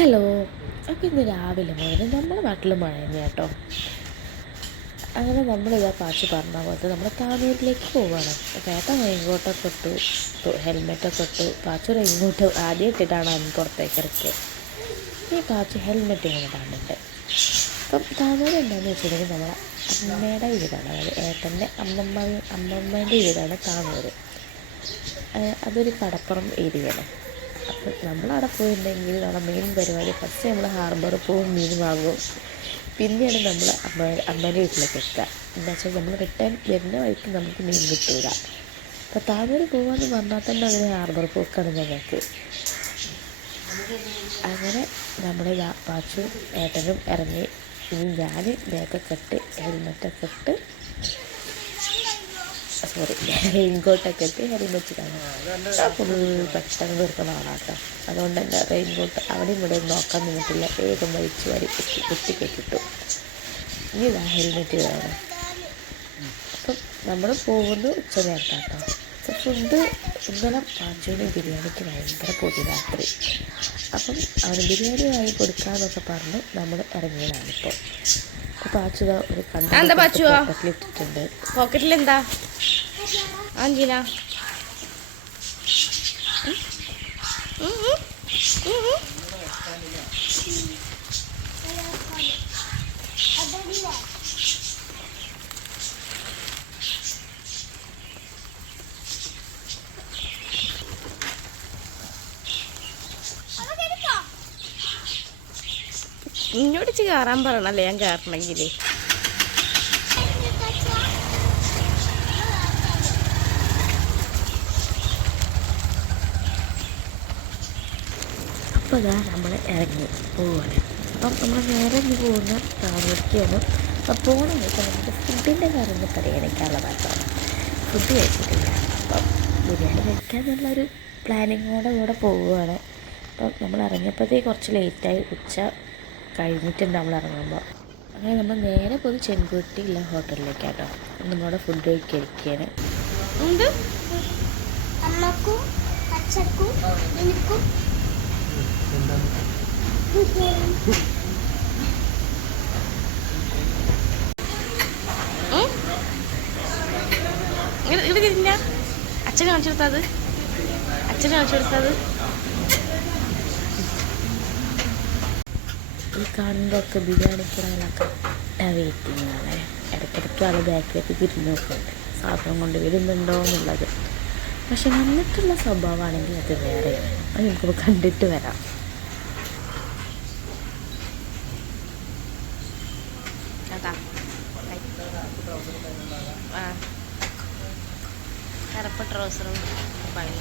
Hello അപ്പോൾ ഇന്ന് രാവിലെ മുതൽ നമ്മുടെ നാട്ടിൽ മഴ തന്നെയാണ് കേട്ടോ. അങ്ങനെ നമ്മളിതാ പാച്ച് പറഞ്ഞ പോലത്തെ നമ്മൾ താനൂരിലേക്ക് പോവുകയാണ് അപ്പോൾ ഏട്ടൻ ഇട്ടു ഹെൽമെറ്റൊക്കെ ഇട്ടു. പാച്ചു റെയിൻകോട്ട് ആദ്യം ഇട്ടിട്ടാണ് പുറത്തേക്ക് ഇറക്കിയത് ഈ പാച്ചു ഹെൽമെറ്റ് ഇങ്ങനെ ഇടാനുണ്ട്. അപ്പം താനൂർ എന്താണെന്ന് വെച്ചിട്ടുണ്ടെങ്കിൽ നമ്മളെ അമ്മയുടെ വീടാണ്. അതായത് ഏട്ടന്റെ അമ്മമ്മ അമ്മമ്മേന്റെ വീടാണ് താനൂർ അതൊരു കടപ്പുറം ഏരിയയാണ്. അപ്പം നമ്മളവിടെ പോയിട്ടുണ്ടെങ്കിൽ നമ്മുടെ മെയിൻ പരിപാടി ഫസ്റ്റ് നമ്മൾ ഹാർബറിൽ പോകും മീൻ വാങ്ങും. പിന്നെയാണ് നമ്മൾ അമ്മ അമ്മേന്റെ വീട്ടിലേക്ക് എത്തുക എന്താ വെച്ചാൽ നമ്മൾ റിട്ടേൺ വരുന്ന വഴിക്ക് നമുക്ക് മീൻ കിട്ടില്ല അപ്പോൾ താമര പോകാമെന്ന് പറഞ്ഞാൽ തന്നെ അതിന് ഹാർബർ പോക്കാണ് ഞങ്ങൾക്ക്. അങ്ങനെ നമ്മുടെ വാച്ചും ഏട്ടനും ഇറങ്ങി. ഇനി ഞാൻ ബാഗൊക്കെ ഇട്ട് ഹെൽമെറ്റൊക്കെ ഇട്ട് സോറി റെയിൻകോട്ടൊക്കെ ഇട്ട് ഹെൽമെറ്റ് കാണും ഫുൾ പെട്ടെന്ന് തീർക്കുന്ന ആളാട്ടോ. അതുകൊണ്ട് തന്നെ റെയിൻകോട്ട് അവിടെ ഇവിടെ നോക്കാൻ നിന്നിട്ടില്ല. വേഗം വലിച്ചു വരി കുത്തി കുത്തിക്കെട്ടിട്ടു ഇനി ഇതാ ഹെൽമെറ്റ് വേണം അപ്പം നമ്മൾ പോകുന്നത് ഉച്ച നേരത്താട്ടോ ഫുഡ് ഇന്നലെ പാഞ്ചൂന് ബിരിയാണിക്ക് ഭയങ്കര പൊടി രാത്രി. അപ്പം അവന് ബിരിയാണി വാങ്ങി കൊടുക്കാന്നൊക്കെ പറഞ്ഞ് നമ്മൾ ഇറങ്ങിയതാണ് ഇപ്പോൾ അപ്പോൾ പാച്ചുക ഒരു? കണ്ടിട്ടിട്ടുണ്ട് പോക്കറ്റിൽ എന്താ ആഞ്ചിന കയറാൻ പറയണല്ലേ ഞാൻ കയറണമെങ്കിൽ അപ്പോൾ ഇതാ നമ്മൾ ഇറങ്ങി പോവാണ്. അപ്പം നമ്മൾ നേരെ പോകുന്ന താമസിക്കുകയാണ് അപ്പം പോകണ വെച്ചാൽ നമുക്ക് ഫുഡിന്റെ കാര്യം പരിഗണിക്കാനുള്ളതാണ് ഫുഡ് കഴിച്ചിട്ടില്ല. അപ്പം ബിരിയാണി കഴിക്കാന്നുള്ളൊരു പ്ലാനിങ്ങോടെ കൂടെ പോവുകയാണ് അപ്പം നമ്മൾ ഇറങ്ങിയപ്പോഴത്തേക്ക് കുറച്ച് ലേറ്റായി ഉച്ച കഴിഞ്ഞിട്ടുണ്ട് നമ്മൾ ഇറങ്ങുമ്പോൾ. അങ്ങനെ നമ്മൾ നേരെ പോയി ചെങ്കുട്ടിയുള്ള ഹോട്ടലിലേക്കാട്ടോ. നമ്മളവിടെ ഫുഡ് എന്ത്? അമ്മക്കും അച്ഛക്കും എനിക്കും. കാണിച്ചു കൊടുത്താത് അച്ഛൻ കാണിച്ചു കൊടുത്തത് ഈ കാണുമ്പോഴൊക്കെ ബിരിയാണിക്കിടാനൊക്കെ വെയിറ്റിങ്ങാണ്. ഇടയ്ക്കിടയ്ക്ക് ആൾ ബാക്കിലേക്ക് തിരിഞ്ഞു നോക്കുന്നുണ്ട് സാധനം കൊണ്ട് വരുന്നുണ്ടോ എന്നുള്ളത്. പക്ഷെ വന്നിട്ടുള്ള സ്വഭാവമാണെങ്കിൽ അത് വേറെയാണ് അത് നമുക്കിപ്പോൾ കണ്ടിട്ട് വരാം. അതാ. ട്രൗസറും പണി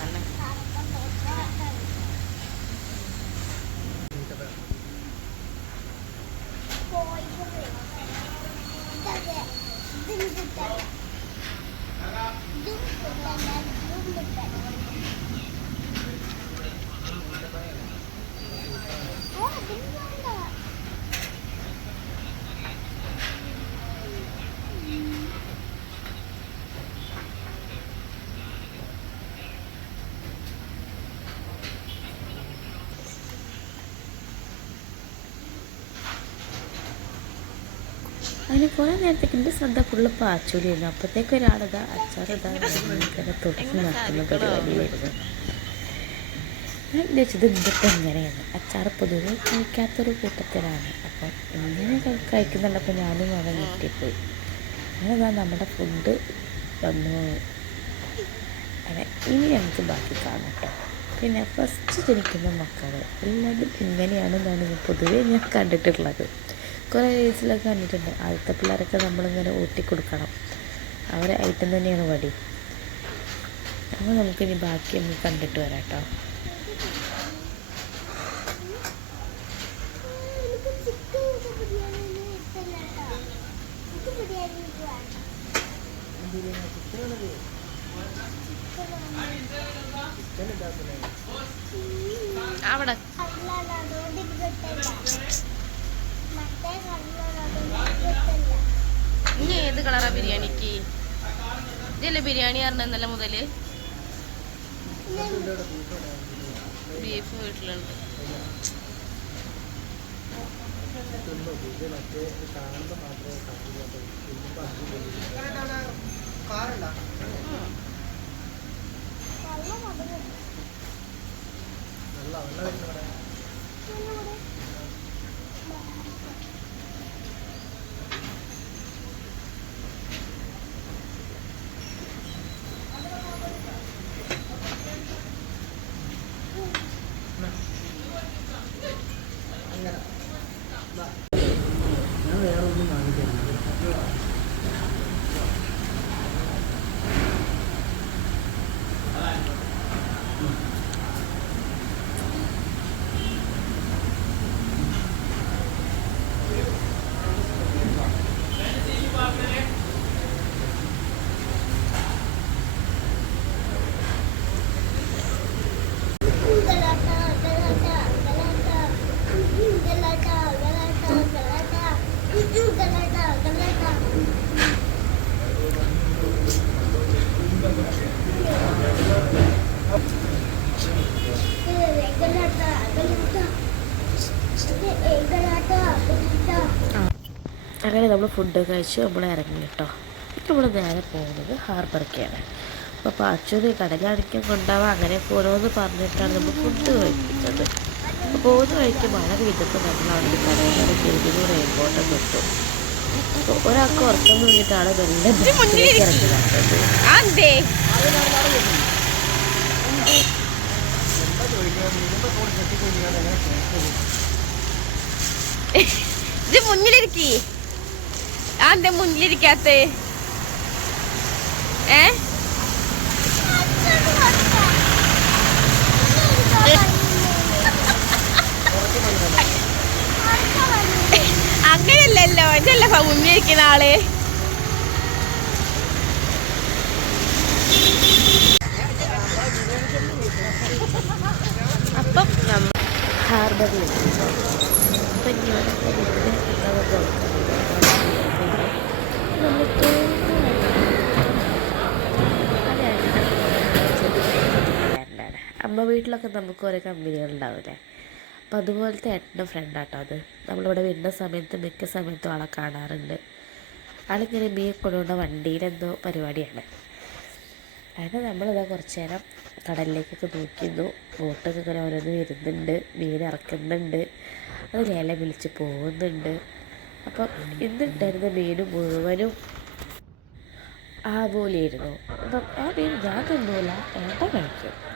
അങ്ങനെ കുറേ നേരത്തേക്ക് എന്റെ ശ്രദ്ധ ഫുള്ള് പാച്ചൂലിയായിരുന്നു അപ്പോഴത്തേക്ക് ഒരാളിതാ അച്ചാറിതാ ഇങ്ങനെ തുടർന്ന് നടത്തുന്ന പരിപാടിയായിരുന്നു ഞാൻ ഉദ്ദേശിച്ചത് ഇതൊക്കെ എങ്ങനെയാണ് അച്ചാർ പൊതുവെ കഴിക്കാത്തൊരു കൂട്ടത്തിലാണ്. അപ്പം ഇങ്ങനെ കഴി- കഴിക്കുന്നുണ്ടപ്പോൾ ഞാനും അവൻ ഞെട്ടിപ്പോയി. അങ്ങനെതാ നമ്മുടെ ഫുഡ് വന്നു. അങ്ങനെ ഇനി നമുക്ക് ബാക്കി കാണാം കേട്ടോ പിന്നെ ഫസ്റ്റ് ജനിക്കുന്ന മക്കൾ എല്ലാവരും ഇങ്ങനെയാണെന്നാണ് പൊതുവേ ഞാൻ കണ്ടിട്ടുള്ളത്. കുറേ ഏജിലൊക്കെ കണ്ടിട്ടുണ്ട്. ആദ്യത്തെ പിള്ളേരൊക്കെ നമ്മളിങ്ങനെ കൊടുക്കണം. അവരെ ഐറ്റം തന്നെയാണ് വടി. അപ്പോൾ നമുക്കിനി ബാക്കി കണ്ടിട്ട് വരാം കേട്ടോ എനിക്ക് ചിക്കൻ ബിരിയാണി ഇഷ്ടമല്ല എനിക്ക് ബിരിയാണി വേണ്ട അവിടെ കല്ലാണ് അതുകൊണ്ട് എനിക്ക് കിട്ടില്ല മറ്റേ കല്ലാണ് അതുകൊണ്ട് എനിക്ക് കിട്ടില്ല ഇനി ഏത് കളറാ ബിരിയാണിക്ക് ഇതല്ലേ ബിരിയാണി പറഞ്ഞ ഇന്നലെ മുതൽ? ബീഫ് വീട്ടിലുണ്ട്. വെള്ളം അങ്ങനെ നമ്മൾ ഫുഡ് കഴിച്ച് നമ്മൾ ഇറങ്ങി കേട്ടോ. നമ്മൾ നേരെ പോകുന്നത് ഹാർബറൊക്കെയാണ് അപ്പോൾ പാച്ചൂര് കടലടിക്കാൻ കൊണ്ടാവാം അങ്ങനെ പോരോന്ന് പറഞ്ഞിട്ടാണ് നമ്മൾ ഫുഡ് അപ്പോൾ പോകുന്ന വഴിക്ക് വളരെ വിധത്തിൽ നമ്മൾ അവിടെ ഒരു കടയിൽ ഒരു റെയിൻകോട്ടം കിട്ടും ഒരാൾക്ക് ഉറക്കം തോന്നിയിട്ടാണ് ബസ്സിലേക്ക് ഇറങ്ങി ഇത് മുന്നിലിരിക്കി. ആ മുന്നിലിരിക്കാത്തേ? ഏ അച്ഛന് വരട്ടെ. ഇനി എനിക്ക് വരട്ടെ. അങ്ങനല്ലല്ലോ ഇതല്ല മുന്നിലിരിക്കുന്ന ആൾ. അപ്പം നമ്മ ഹാർബറിൽ നമുക്ക് അമ്മ വീട്ടിലൊക്കെ നമുക്ക് ഓരോ കമ്പനികളുണ്ടാവില്ലേ? അപ്പം അതുപോലത്തെ ഏട്ടന്റെ ഫ്രണ്ടാട്ടോ അത്. നമ്മളിവിടെ വരുന്ന സമയത്ത് മിക്ക സമയത്തും ആളെ കാണാറുണ്ട്. ആളിങ്ങനെ മീൻ കൊണ്ടുവന്ന വണ്ടിയിലെന്തോ പരിപാടിയാണ്. അങ്ങനെ നമ്മളിതാ കുറച്ച് നേരം കടലിലേക്കൊക്കെ നോക്കിയിരുന്നു. ബോട്ടൊക്കെ ഇങ്ങനെ ഓരോന്ന് വരുന്നുണ്ട്. മീൻ ഇറക്കുന്നുണ്ട്. അത് ലേലം വിളിച്ച് പോകുന്നുണ്ട്. അപ്പം ഇന്നുണ്ടായിരുന്ന മീൻ മുഴുവനും ആ പോലെയായിരുന്നു. അപ്പം ആ മീൻ ഞാൻ തിന്നൂല. ഏട്ട കഴിക്കും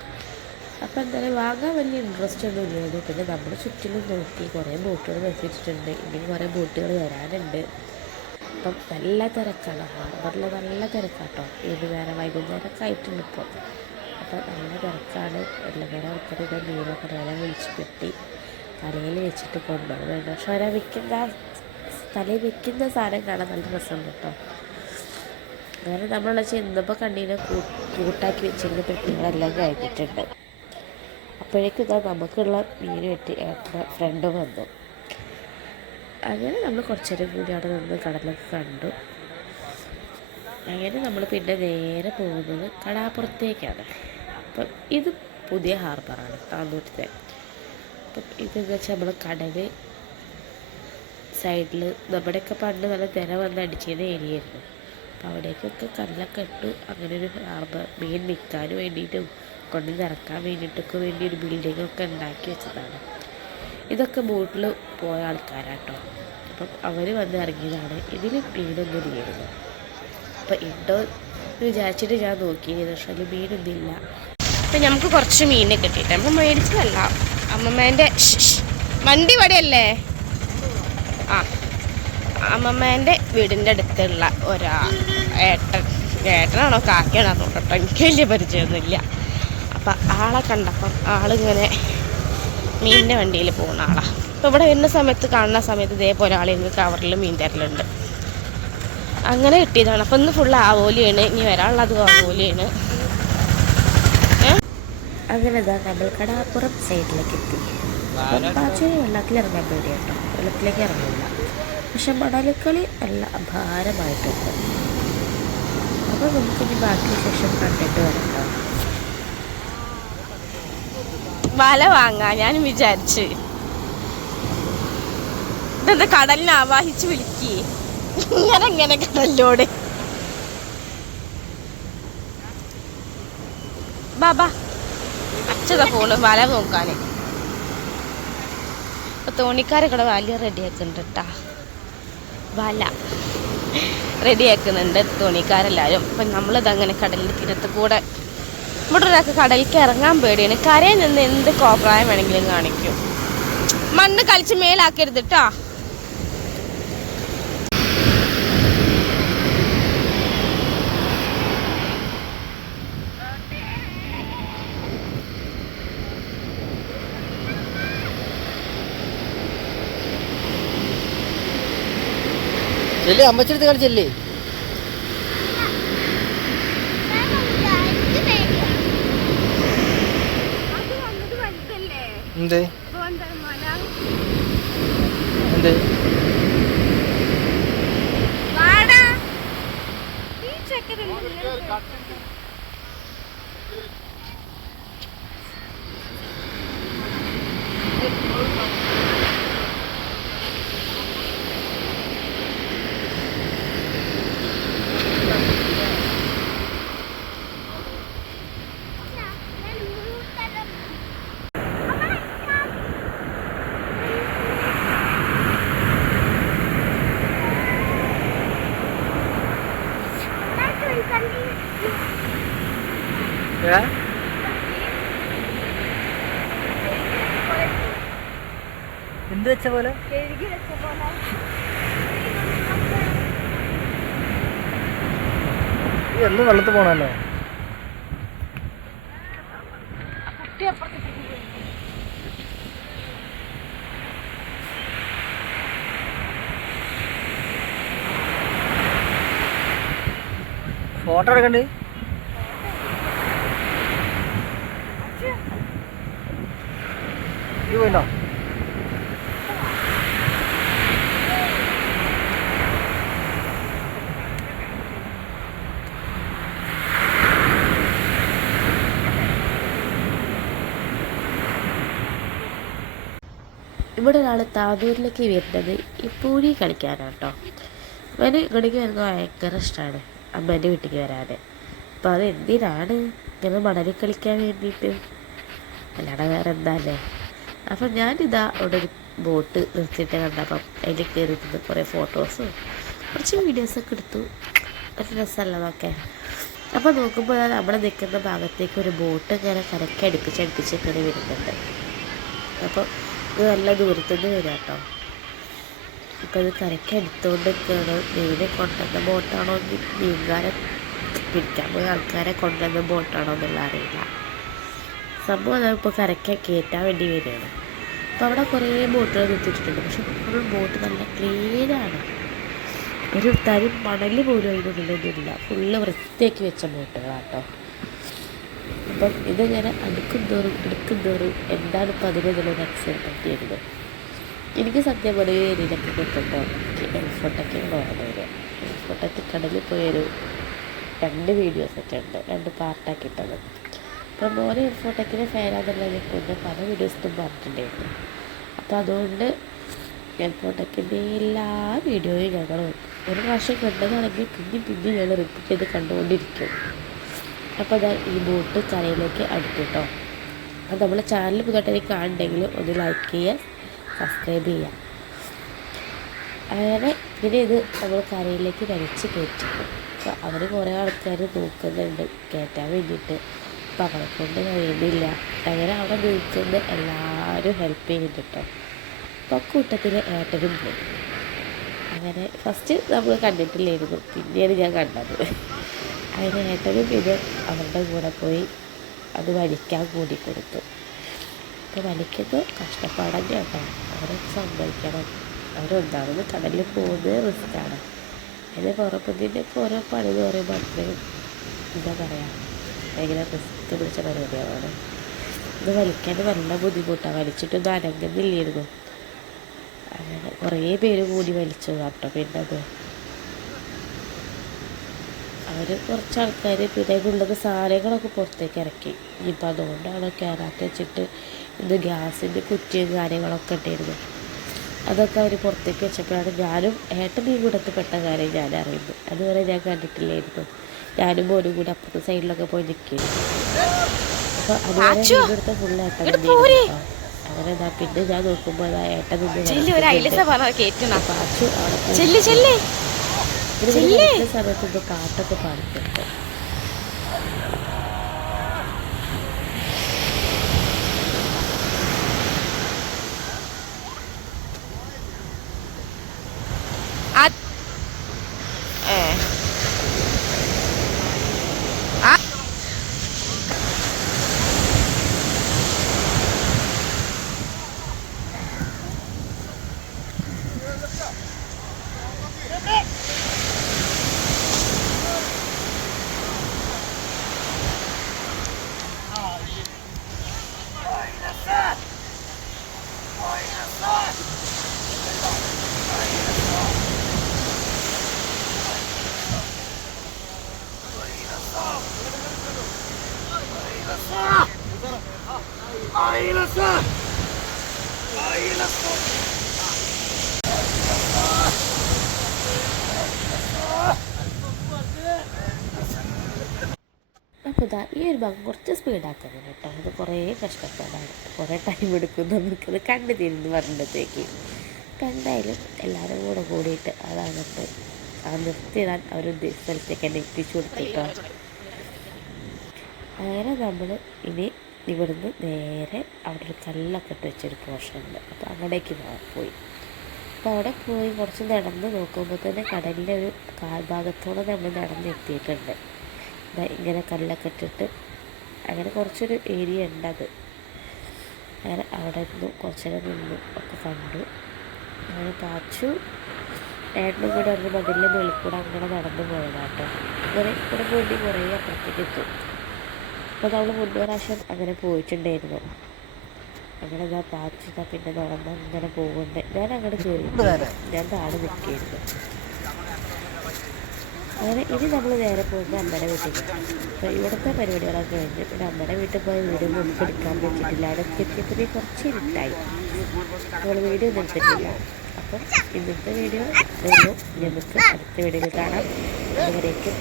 അപ്പം എന്തായാലും വാങ്ങാൻ വലിയ ഇൻട്രസ്റ്റ് ഒന്നും ഇല്ലായിരുന്നു പിന്നെ നമ്മുടെ ചുറ്റിലും നോക്കി കുറേ ബോട്ടുകൾ നിർത്തിയിട്ടുണ്ട് ഇനിയും കുറേ ബോട്ടുകൾ വരാനുണ്ട്. അപ്പം നല്ല തിരക്കാണ്. ഹാർബറിൽ നല്ല തിരക്കാട്ടോ. ഏത് നേരം വൈകുന്നേരമൊക്കെ ഇപ്പോൾ അപ്പം നല്ല തിരക്കാണ്. എല്ലാവരും ആൾക്കാരുടെ ഇത് മീനൊക്കെ നേരം വിളിച്ച് കിട്ടി തലയിൽ വെച്ചിട്ട് കൊണ്ടുപോകണം. പക്ഷെ അവരെ വിൽക്കുന്ന തലയിൽ വെക്കുന്ന സാധനം കാണാൻ നല്ല രസമുണ്ട് കേട്ടോ. അങ്ങനെ നമ്മളെ ചെന്നപ്പോൾ കണ്ണീനെ കൂട്ടാക്കി വെച്ചിരുന്ന പെട്ടികളെല്ലാം കഴിഞ്ഞിട്ടുണ്ട്. അപ്പോഴേക്കും ഇതാ നമുക്കുള്ള മീൻ വെട്ടി ഏട്ടന്റെ ഫ്രണ്ട് വന്നു. അങ്ങനെ നമ്മൾ കുറച്ചേരം കൂടി അവിടെ നിന്ന് കടലൊക്കെ കണ്ടു. അങ്ങനെ നമ്മൾ പിന്നെ നേരെ പോകുന്നത് കടാപ്പുറത്തേക്കാണ്. അപ്പം ഇത് പുതിയ ഹാർബറാണ് താന്നൂരത്തെ. അപ്പം ഇതെന്ന് വെച്ചാൽ നമ്മൾ കടൽ സൈഡിൽ നമ്മുടെയൊക്കെ പണ്ട് നല്ല തിര വന്ന് അടിച്ചിരുന്ന ഏരിയ ആയിരുന്നു അപ്പോൾ അവിടേക്കൊക്കെ കല്ലൊക്കെ ഇട്ടു അങ്ങനെ ഒരു ഹാർബർ മീൻ വിൽക്കാൻ വേണ്ടിയിട്ടും കൊണ്ട് നിറക്കാൻ വേണ്ടിയിട്ടൊക്കെ വേണ്ടി ഒരു ബിൽഡിങ്ങൊക്കെ ഉണ്ടാക്കി വെച്ചതാണ്. ഇതൊക്കെ ബോട്ടിൽ പോയ ആൾക്കാരാട്ടോ. അപ്പം അവർ വന്ന് ഇറങ്ങിയതാണ്. ഇതിൽ മീനൊന്നും ഇല്ലായിരുന്നു. അപ്പം എന്ന് വിചാരിച്ചിട്ട് ഞാൻ നോക്കിയത് പക്ഷെ അതിൽ മീനൊന്നും ഇല്ല. അപ്പം നമുക്ക് കുറച്ച് മീനെ കിട്ടിയിട്ട് നമ്മൾ മേടിച്ചതല്ല. അമ്മമ്മേന്റെ വണ്ടി ഇവിടെയല്ലേ? ആ. അമ്മമ്മേന്റെ വീടിന്റെ അടുത്തുള്ള ഒരാ ഏട്ടൻ. ഏട്ടനാണോ കാക്കയാണോ? കേട്ടോ എനിക്ക് വലിയ പരിചയമൊന്നുമില്ല. അപ്പം ആളെ കണ്ടപ്പം ആളിങ്ങനെ മീനിന്റെ വണ്ടിയിൽ പോകുന്ന ആളാണ് അപ്പോൾ ഇവിടെ വരുന്ന സമയത്ത് കാണുന്ന സമയത്ത് ഇതേപോലെ ആളിങ്ങനെ കവറിൽ മീൻ തരലുണ്ട്. അങ്ങനെ കിട്ടിയതാണ്. അപ്പം ഇന്ന് ഫുള്ള് ആവോലിയാണ്. ഇനി വരാനുള്ളത് ആവോലിയാണ്. അങ്ങനെ ഇതാ നമ്മൾ കടാപ്പുറം സൈഡിലേക്ക് എത്തി. പാച്ചേരി വെള്ളത്തിൽ ഇറങ്ങാൻ പേടി കേട്ടോ വെള്ളത്തിലേക്ക് ഇറങ്ങില്ല പക്ഷെ മണലുക്കളി നല്ല ഭാരമായിട്ടുണ്ട് അപ്പോൾ നമുക്കിനി ബാക്കി ശേഷം കണ്ടിട്ട് വരാം കേട്ടോ. വല വാങ്ങാ ഞാൻ വിചാരിച്ച്. ഇതെന്താ കടലിനെ ആവാഹിച്ച് വിളിക്കേ? ഇങ്ങനെ ഇങ്ങനെ കടലിനോട് ബാബാ അച്ഛതാ പോണ് വല ഇപ്പൊ തോണിക്കാരെ കൂടെ വല റെഡിയാക്കുന്നുണ്ട് കേട്ടാ വല റെഡിയാക്കുന്നുണ്ട് തോണിക്കാരെല്ലാവരും അപ്പം നമ്മളിതങ്ങനെ കടലിന്റെ തീരത്ത് കൂടെ ഇവിടെ ഒരാൾക്ക് കടലിലേക്ക് ഇറങ്ങാൻ പേടിയാണ്. കരയിൽ നിന്ന് എന്ത് കോപ്രായം വേണമെങ്കിലും കാണിക്കും. മണ്ണ് കളിച്ച് മേലാക്കരുത് കേട്ടോ ചെല്ലേ അമ്മച്ചെടുത്ത് കളിച്ചല്ലേ എനിക്ക് പേടിയാ എന്ത്? എന്ത്? ഏ? എന്ത് വെച്ച പോലെ. ഈ വെള്ളത്ത് പോണല്ലോ ഫോട്ടോ എടുക്കണ്ടേ. ഇത് പോയിണ്ടോ? ഇവിടെ ഒരാൾ താനൂരിലേക്ക് വരുന്നത് ഈ പൂരി കളിക്കാനാണ് കേട്ടോ അവന് ഇങ്ങോട്ടേക്ക് വരുന്നത് ഭയങ്കര ഇഷ്ടമാണ് അമ്മേന്റെ വീട്ടിലേക്ക് വരാൻ അപ്പം അത് എന്തിനാണ്? ഇങ്ങനെ മണലിൽ കളിക്കാൻ വേണ്ടിയിട്ട് അല്ലാതെ വേറെ എന്താല്ലേ? അപ്പം ഞാനിതാ അവിടെ ഒരു ബോട്ട് നിർത്തിയിട്ട് കണ്ടപ്പം അതിൽ കയറി കുറേ ഫോട്ടോസും. കുറച്ച് വീഡിയോസൊക്കെ എടുത്തു. ഒരു രസമല്ലതൊക്കെ അപ്പോൾ നോക്കുമ്പോൾ നമ്മൾ നിൽക്കുന്ന ഭാഗത്തേക്ക് ഒരു ബോട്ട് ഇങ്ങനെ അടുപ്പിച്ച് ഇങ്ങനെ വരുന്നുണ്ട്. അപ്പോൾ ഇത് നല്ല ദൂരത്തുനിന്ന് വരാം കേട്ടോ അപ്പോൾ ഇത് കരയ്ക്ക് നിൽക്കുകയാണ് മീനെ കൊണ്ടുവന്ന ബോട്ടാണോ മീൻകാരെ പിടിക്കാൻ പോയ ആൾക്കാരെ കൊണ്ടുവന്ന ബോട്ടാണോ എന്നുള്ള അറിയില്ല. സംഭവം അതാ ഇപ്പോൾ കരയ്ക്ക് കയറ്റാൻ വേണ്ടി വരികയാണ്. അപ്പോൾ അവിടെ കുറേ ബോട്ടുകൾ നിർത്തിയിട്ടുണ്ട്. പക്ഷെ ഫുൾ ബോട്ട് നല്ല ക്ലീനാണ് ഒരു തരി മണൽ പോലും അതിനുള്ളിലൊന്നുമില്ല ഫുള്ള് വൃത്തിയാക്കി വെച്ച ബോട്ടുകളാണ് കേട്ടോ അപ്പം ഇതിങ്ങനെ അടുക്കും തോറും അടുക്കും തോറും എന്താണ് ഇപ്പം അതിനെന്നുള്ളൊരു എക്സൈറ്റ് പറ്റിയിരുന്നത് എനിക്ക് സത്യം പറയുക ഏരിയയിലൊക്കെ കിട്ടുമ്പോൾ എനിക്ക് എൽഫോട്ടൊക്കെയാണ് വരിക എൽഫോട്ടൊക്കെ കടലിൽ പോയൊരു രണ്ട് വീഡിയോസൊക്കെ ഉണ്ട്. രണ്ട് പാർട്ടാക്കിയിട്ടത് അപ്പം മോനെ എൽഫോട്ടക്കിന്റെ ഫാനാന്നുള്ളത് കൊണ്ട് പല വീഡിയോസിനും പറഞ്ഞിട്ടുണ്ടായിരുന്നു. അപ്പോൾ അതുകൊണ്ട് എൽഫോട്ടക്കിന്റെ എല്ലാ വീഡിയോയും ഞങ്ങൾ ഒരു പ്രാവശ്യം കണ്ടതാണെങ്കിൽ പിന്നെ പിന്നെ ഞങ്ങൾ റിപ്പീറ്റ് ചെയ്ത് കണ്ടുകൊണ്ടിരിക്കും. അപ്പോൾ അതാ ഈ ബോട്ട് കരയിലേക്ക് കേട്ടോ അപ്പോൾ നമ്മുടെ ചാനൽ പുതുതായിട്ട് കാണുന്നുണ്ടെങ്കിൽ ഒന്ന് ലൈക്ക് ചെയ്യുക സബ്സ്ക്രൈബ് ചെയ്യുക. അങ്ങനെ പിന്നെ ഇത് നമ്മൾ കരയിലേക്ക് വലിച്ച് കയറ്റി. അപ്പോൾ അവർ കുറേ ആൾക്കാർ നോക്കുന്നുണ്ട് കയറ്റാൻ വേണ്ടിയിട്ട്. അപ്പോൾ അവരെ കൊണ്ട് കഴിയുന്നില്ല. അങ്ങനെ അവിടെ നിൽക്കുന്ന എല്ലാവരും ഹെൽപ്പ് ചെയ്യുന്നുണ്ട് കേട്ടോ അപ്പോൾ കൂട്ടത്തിൽ ഏട്ടനും പോയി അങ്ങനെ ഫസ്റ്റ് നമ്മൾ കണ്ടിട്ടില്ലായിരുന്നു. പിന്നെയാണ് ഞാൻ കണ്ടത്. അതിന് ഏട്ടനും പിന്നെ അവരുടെ കൂടെ പോയി അത് വലിക്കാൻ കൂടി കൊടുത്തു. അപ്പോൾ വലിക്കുന്നത് കഷ്ടപ്പാടന്നെ കേട്ടോ അവരെ സമ്മതിക്കണം. അവരൊന്നാമത് കടലിൽ പോകുന്നത് റിസ്ക്കാണ് അതിന് പുറപ്പത്തിന്റെയൊക്കെ ഓരോ പണി എന്ന് പറയുമ്പോൾ അത്രയും എന്താ പറയുക ഭയങ്കര റിസ്ക് പിടിച്ച പരിപാടിയാണ്. ഇത് വലിക്കാൻ നല്ല ബുദ്ധിമുട്ടാണ് വലിച്ചിട്ടൊന്നും അനങ്ങുന്നില്ലായിരുന്നു അങ്ങനെ കുറേ പേര് കൂടി വലിച്ചു കേട്ടോ പിന്നെ അത് അവർ കുറച്ച് ആൾക്കാർ പിന്നെ അതിനുള്ളത് സാധനങ്ങളൊക്കെ പുറത്തേക്ക് ഇറക്കി. ഇനിയിപ്പോൾ അതുകൊണ്ടാണ് കയറാത്ത വെച്ചിട്ട് ഇത് ഗ്യാസിന്റെ കുറ്റിയും കാര്യങ്ങളൊക്കെ ഉണ്ടായിരുന്നു അതൊക്കെ അവർ പുറത്തേക്ക് വെച്ചപ്പോഴാണ് ഞാനും ഏട്ടൻ ഈ കൂടത്തിൽ പെട്ട കാര്യം ഞാൻ അറിയുന്നത്. അതുവരെ ഞാൻ കണ്ടിട്ടില്ലായിരുന്നു. ഞാനും മോനും കൂടെ അപ്പുറത്തെ സൈഡിലൊക്കെ പോയി നിൽക്കുന്നു അപ്പോൾ അതുവരെ ഇവിടുത്തെ ഫുള്ള് ഫുൾ ഏട്ടൻ. അങ്ങനെ ഇതാ പിന്നെ ഞാൻ നോക്കുമ്പോൾ ഏട്ടൻ നിന്ന് അച്ചു അവിടെ നടക്കുന്ന സമയത്ത് ഇത് പാട്ടൊക്കെ പാടുന്നുണ്ട് ആ- ഏ. ആ- അപ്പോൾ ഇതാ ഈ ഒരു ഭാഗം കുറച്ച് സ്പീഡാക്കുന്നത് കേട്ടോ. അത് കുറേ കഷ്ടപ്പാടാണ്. കുറേ ടൈം എടുക്കുന്നു നമുക്കത് കണ്ടു വരുമ്പോഴത്തേക്ക് അപ്പം എന്തായാലും എല്ലാവരും കൂടെ കൂടിയിട്ട് അതകത്ത് ആ നിർത്തിയിടാൻ അവർ ഉദ്ദേശിച്ച സ്ഥലത്തേക്ക് എന്നെ എത്തിച്ചു കൊടുത്തിട്ടോ. അങ്ങനെ നമ്മൾ ഇനി ഇവിടുന്ന് നേരെ അവിടെ ഒരു കല്ലൊക്കെ ഇട്ട് വെച്ചൊരു പോർഷൻ ഉണ്ട് അപ്പോൾ അങ്ങോട്ടേക്ക് പോയി. അപ്പോൾ അവിടെ പോയി കുറച്ച് നടന്ന് നോക്കുമ്പോൾ തന്നെ കടലിന്റെ ഒരു കാൽഭാഗത്തോടെ നമ്മൾ നടന്നെത്തിയിട്ടുണ്ട്. ഇങ്ങനെ കല്ലൊക്കെ ഇട്ടിട്ട് അങ്ങനെ കുറച്ചൊരു ഏരിയ ഉണ്ട് അത് അങ്ങനെ അവിടെ നിന്നു കുറച്ച് നേരം നിന്നു ഒക്കെ കണ്ടു. അങ്ങനെ കാച്ചു. ഏട്ടനും കൂടെ അന്ന് മതിലിന്റെ മുകളിൽ കൂടെ അങ്ങനെ നടന്നു പോയതാട്ടോ. അങ്ങനെ ഇവിടെ വേണ്ടി കുറേ അപ്പുറത്തേക്ക് എത്തും. അപ്പോൾ നമ്മൾ മുന്നേ പ്രാവശ്യം അങ്ങനെ പോയിട്ടുണ്ടായിരുന്നു. അങ്ങനെ ഞാൻ പാച്ചു ഇതാ പിന്നെ നടന്ന് അങ്ങനെ പോകുന്നുണ്ട് ഞാൻ അങ്ങോട്ട് കയറി ഞാൻ താഴെ നിൽക്കുകയായിരുന്നു. അങ്ങനെ ഇനി നമ്മൾ നേരെ പോകുന്നത് അമ്മയുടെ വീട്ടിൽ അപ്പോൾ ഇവിടുത്തെ പരിപാടികളൊക്കെ കഴിഞ്ഞ് പിന്നെ അമ്മയുടെ വീട്ടിൽ പോയി വീഡിയോ ഒന്നും എടുക്കാൻ പറ്റിയിട്ടില്ല അവിടെ എത്തിയപ്പോൾ കുറച്ച് ഇരുട്ടായി. നമ്മൾ വീഡിയോ ഒന്നും എടുത്തിട്ടില്ല അപ്പം ഇന്നത്തെ വീഡിയോ നമുക്ക് അടുത്ത വീഡിയോയിൽ കാണാം. അതുവരേക്കും